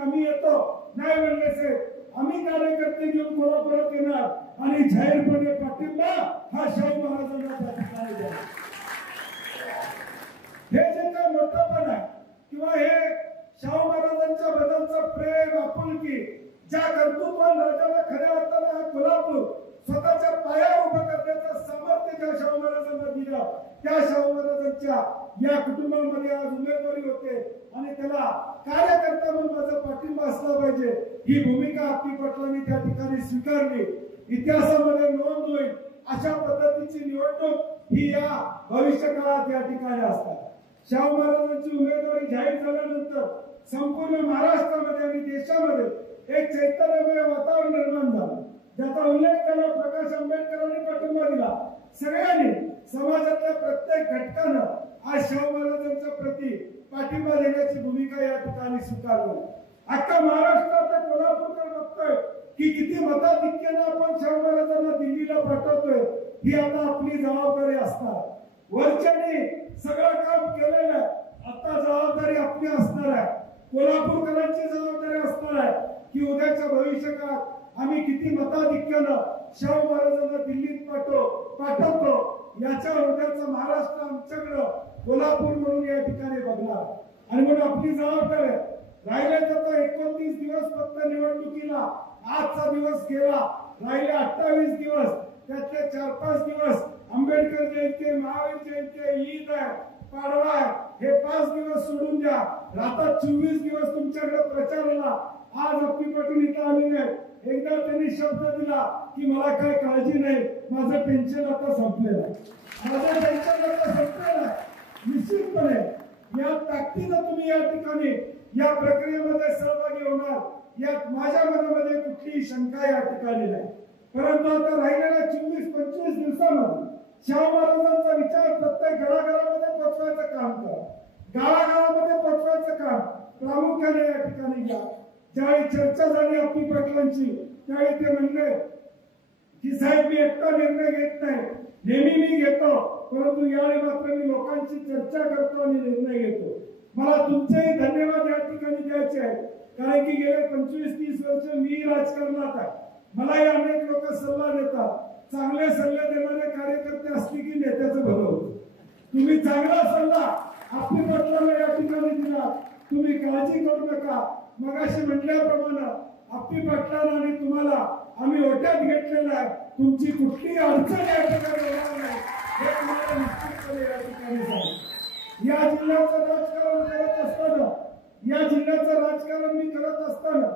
आम्ही येतो, नाही म्हणले साहेब आम्ही कार्यकर्ते घेऊन कोल्हापुरात येणार आणि जाहीरपणे पाठिंबा हा शाहू महाराजांना त्या ठिकाणी द्या. हे जे काय मोठेपण आहे किंवा हे शाहू महाराजांच्या बद्दलचं प्रेम आपुलकी ज्या कर्तृत्वान राज्याला खऱ्या अर्थानं हा कोल्हापूर स्वतःच्या पायावर उभं करण्याचं सामर्थ्य ज्या शाहू महाराजांना दिलं, त्या शाहू महाराजांच्या या कुटुंबामध्ये आज उमेदवारी होते आणि त्याला कार्यकर्ता म्हणून माझा पाठिंबा असला पाहिजे ही भूमिका अप्पी पाटलांनी त्या ठिकाणी स्वीकारली. इतिहासामध्ये नोंद होईल अशा पद्धतीची निवडणूक ही या भविष्य काळात या ठिकाणी असतात. शाहू महाराजांची उमेदवारी जाहीर झाल्यानंतर संपूर्ण महाराष्ट्रामध्ये आणि देशामध्ये एक चैतन्यमय वातावरण निर्माण झालं, ज्याचा उल्लेख केला प्रकाश आंबेडकरांनी पाठिंबा दिला. सगळ्यांनी समाजातल्या प्रत्येक घटकानं आज शाहू महाराजांच्या प्रती पाठिंबा देण्याची भूमिका या ठिकाणी स्वीकारली. अख्खा महाराष्ट्रात कोल्हापूरकर बघतोय की किती मताधिक्याने आपण शाहू महाराजांना दिल्लीला पाठवतोय, ही आता आपली जबाबदारी असणार. वरच्यानी सगळं काम केलेलं आहे, आता जबाबदारी आपली असणार आहे. कोल्हापूरकरांची जबाबदारी असणार आहे की उद्याच्या भविष्यकाळात आम्ही किती मताधिक्यानं शाहू महाराजांना दिल्लीत पाठवतो याच्यावर उद्याचा महाराष्ट्र आमच्याकडं कोल्हापूर म्हणून या ठिकाणी बघणार. आणि म्हणून आपली जबाबदारी आहे. राहिले तर 29 दिवस फक्त निवडणुकीला, आजचा दिवस गेला, राहिले 28 दिवस, त्यातले 4-5 दिवस आंबेडकर जयंती, महावीर जयंती, ईद आहे, पाडवा आहे, हे 5 दिवस सोडून द्या. राहतात 24 दिवस तुमच्याकडे प्रचाराला. आज अप्पी पाटील इथं आलेले आहेत. एकदा त्यांनी शब्द दिला की मला काय काळजी नाही, माझं टेन्शन आता संपलेलं आहे, माझं टेन्शन आता संपलेलं आहे. निश्चितपणे या ताकदीनं तुम्ही या ठिकाणी या प्रक्रियेमध्ये सहभागी होणार यात माझ्या मनामध्ये कुठलीही शंका या ठिकाणी नाही. परंतु आता राहिलेल्या 24-25 दिवसांमध्ये शाहू महाराजांचा विचार प्रत्येक घराघरामध्ये पोचवायचं काम करा, गावागावामध्ये पोचवायचं काम प्रामुख्याने या ठिकाणी घ्या. ज्यावेळी चर्चा झाली अप्पी पाटलांची त्यावेळी ते म्हणले की साहेब मी एकटा निर्णय घेत नाही, नेहमी मी घेतो, परंतु यावेळी मात्र मी लोकांची चर्चा करतो आणि निर्णय घेतो. मला तुमचेही धन्यवाद या ठिकाणी द्यायचे आहेत, कारण की गेले 25-30 वर्ष मी राजकारणात आहे. मलाही अनेक लोक सल्ला देतात. चांगले सल्ले देणारे कार्यकर्ते असले की नेत्याचं भलं होतं. तुम्ही चांगला सल्ला अप्पी पाटलांना या ठिकाणी दिला, तुम्ही काळजी करू नका. मगाशी म्हटल्याप्रमाणे अप्पी पाटलांना आणि तुम्हाला आम्ही ओट्यात घेतलेलं आहे, तुमची कुठलीही अडचण या ठिकाणी होणार नाही हे तुम्हाला निश्चितपणे या ठिकाणी सांगतो. या जिल्ह्याचं राजकारण करत असताना, या जिल्ह्याचं राजकारण मी करत असताना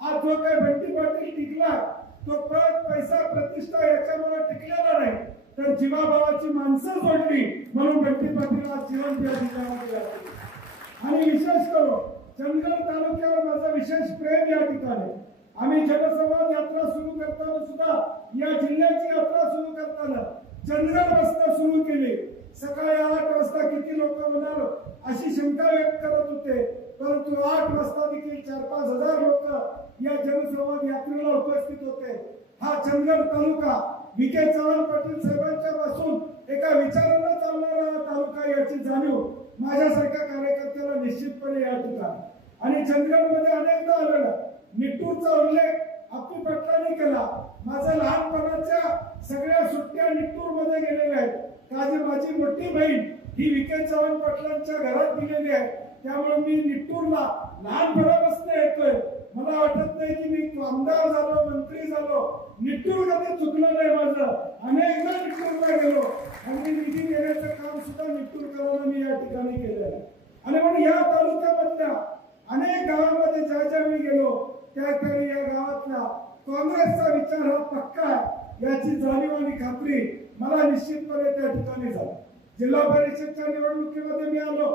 आज जो काही बंटी पाटील टिकला तो पद पैसा प्रतिष्ठा याच्यामुळे टिकलेला नाही, तर जीवाभावाची माणसं जोडली म्हणून बंटी पाटील आज जिवंत या जिल्ह्यामध्ये. आणि विशेष करून चंदगड तालुक्यावर माझं विशेष प्रेम या ठिकाणी. आम्ही जनसंवाद यात्रा सुरू करताना सुद्धा, या जिल्ह्याची यात्रा सुरू करताना चंदगड वाजता सुरू केली. सकाळी 8 वाजता किती लोक होणार अशी शंका व्यक्त करत होते, परंतु 8 वाजता देखील 4-5 हजार लोक या जनसंवाद यात्रेला उपस्थित होते. हा चंदगड तालुका विखे चव्हाण पाटील साहेबांच्या पासून एका विचारांना चालणारा तालुका याची जाणीव माझ्यासारख्या कार्यकर्त्याला निश्चितपणे या ठिकाणी. आणि चंदगडमध्ये अनेकदा आलेला निट्टूरचा उल्लेख अप्पी पाटलांनी केला. माझ्या लहानपणाच्या सगळ्या सुट्ट्या निट्टूर मध्ये गेलेल्या आहेत. माझी मोठी बहीण ही विखे चव्हाण पाटलांच्या घरात दिलेली आहे, त्यामुळे मी निट्टूरला लहानपणापासून येतोय. मला वाटत नाही की मी आमदार झालो, मंत्री झालो, निट्टूर कधी चुकलं नाही माझं. अनेकदा निट्टूरला गेलो आणि निधी देण्याचं काम सुद्धा निट्टूरकरांना मी या ठिकाणी केलेलं आहे. आणि म्हणून या तालुक्यामधल्या अनेक गावांमध्ये ज्या मी गेलो त्यावेळी या गावातला काँग्रेसचा विचार हा पक्का आहे याची जाणीव आणि खात्री मला निश्चितपणे त्या ठिकाणी झाली. जिल्हा परिषदच्या निवडणुकीमध्ये मी आलो,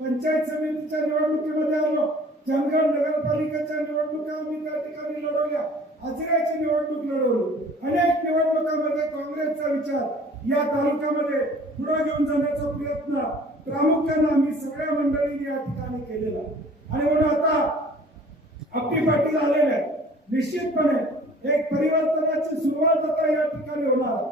पंचायत समितीच्या निवडणुकीमध्ये आलो, चंदगड नगरपालिकेच्या निवडणुका मी त्या ठिकाणी लढवल्या, आजऱ्याची निवडणूक लढवली. अनेक निवडणुकांमध्ये काँग्रेसचा विचार या तालुक्यामध्ये पुढे घेऊन जाण्याचा प्रयत्न प्रामुख्याने आम्ही सगळ्या मंडळींनी या ठिकाणी केलेला. आणि म्हणून आता अप्पी पाटील आलेले आहे. निश्चितपणे एक परिवर्तनाची सुरुवात आता या ठिकाणी होणार.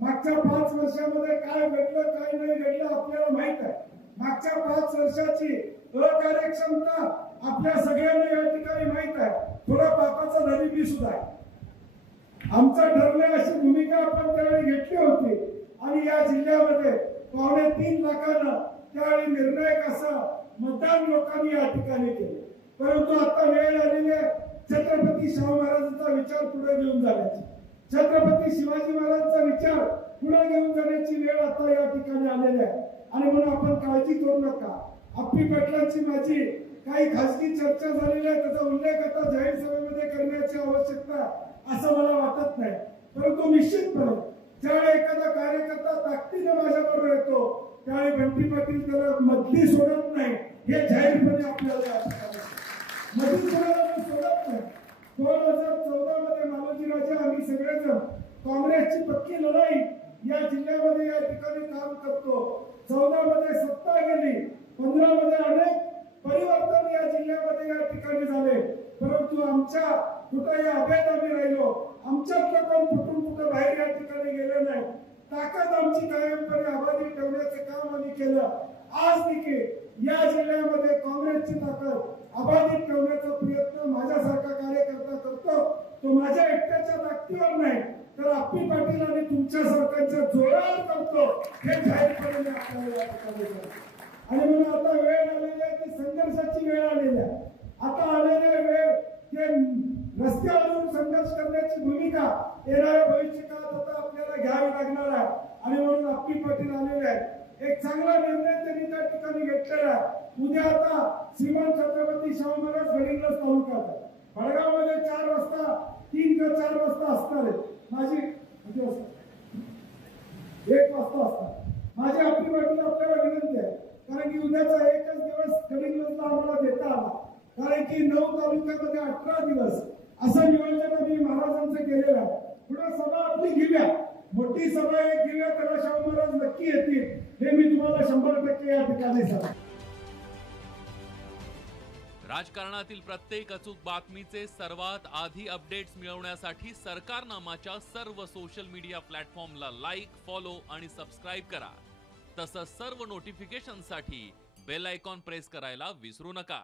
मागच्या 5 वर्षामध्ये काय घडलं काय नाही घडलं आपल्याला माहित आहे. मागच्या 5 वर्षाची अकार्यक्षमता आपल्या सगळ्यांना या ठिकाणी माहित सुद्धा आहे. आमचं ठरलं अशी भूमिका आपण त्यावेळी घेतली होती आणि या जिल्ह्यामध्ये 2.25 लाखानं त्यावेळी निर्णायक असं मतदान लोकांनी या ठिकाणी केले. परंतु आता वेळ आलेली आहे छत्रपती शाहू महाराजांचा विचार पुढे घेऊन जाण्याची, छत्रपती शिवाजी महाराजांचा विचार पुढे घेऊन जाण्याची वेळ आता या ठिकाणी आलेली आहे. आणि म्हणून आपण काळजी करू नका. अप्पी पाटलांची माझी काही खासगी चर्चा झालेली आहे, त्याचा उल्लेख आता जाहीर सभेमध्ये करण्याची आवश्यकता असं मला वाटत नाही. परंतु निश्चितपणे ज्यावेळी एखादा कार्यकर्ता ताकदीने माझ्याबरोबर येतो त्यावेळी बंटी पाटील त्याला मधली सोडत नाही, हे जाहीरपणे आपल्याला मधली सोडायला सोडत नाही. 2014 मध्ये मालोजीराजे आम्ही सगळेजण काँग्रेसची पक्की लढाई या जिल्ह्यामध्ये या ठिकाणी काम करतो. 14 मध्ये सत्ता गेली, 15 मध्ये अनेक परिवर्तन या जिल्ह्यामध्ये या ठिकाणी झाले. परंतु आमच्या कुठेही अभेद आम्ही राहिलो, आमच्यातलं कोण फुटून कुठं बाहेर या ठिकाणी गेलं नाही. ताकद आमची कायमपणे अबाधित ठेवण्याचं काम आम्ही केलं. आज देखील या जिल्ह्यामध्ये काँग्रेसची ताकद अबाधित ठेवण्याचा प्रयत्न माझ्यासारखा कार्यकर्ता करतो. तो माझ्या एकट्याच्या ताकदीवर नाही तर अप्पी पाटील आणि तुमच्या सरकारच्या जोरावर करतो, हे जाहीरपणे आपल्याला या ठिकाणी करतो. आणि म्हणून आता वेळ आलेली आहे ती संघर्षाची वेळ आलेली आहे. आता आलेली वेळ ते रस्त्यावरून संघर्ष करण्याची भूमिका येणाऱ्या भविष्यकाळात आता आपल्याला घ्यावी लागणार आहे. आणि म्हणून अप्पी पाटील आलेले आहेत. एक चांगला निर्णय त्यांनी त्या ठिकाणी घेतलेला आहे. उद्या आता श्रीमंत छत्रपती शाहू महाराज गडिंग्लज तालुक्यात भडगावमध्ये 4 वाजता 3 ते 4 वाजता असणार आहे. माझी 1 वाजता असणार. माझी अप्पी पाटील आपल्याला विनंती आहे, कारण की उद्याचा एकच दिवस गडिंग्लजला आम्हाला देता आला, कारण की 9 तालुक्यामध्ये 18 दिवस असं नियोजन आम्ही महाराजांचं केलेलं आहे. पुढे सभा आपली घेऊया, मोठी सभा एक घेऊया, त्याला शाहू महाराज नक्की येतील, हे मी तुम्हाला 100% या ठिकाणी सांगतो. राजकारणातील प्रत्येक अचूक बातमीचे सर्वात आधी अपडेट्स मिळवण्यासाठी सरकारनामाच्या सर्व सोशल मीडिया प्लॅटफॉर्मला लाईक, फॉलो आणि सबस्क्राईब करा. तसंच सर्व नोटिफिकेशनसाठी बेल आयकॉन प्रेस करायला विसरू नका.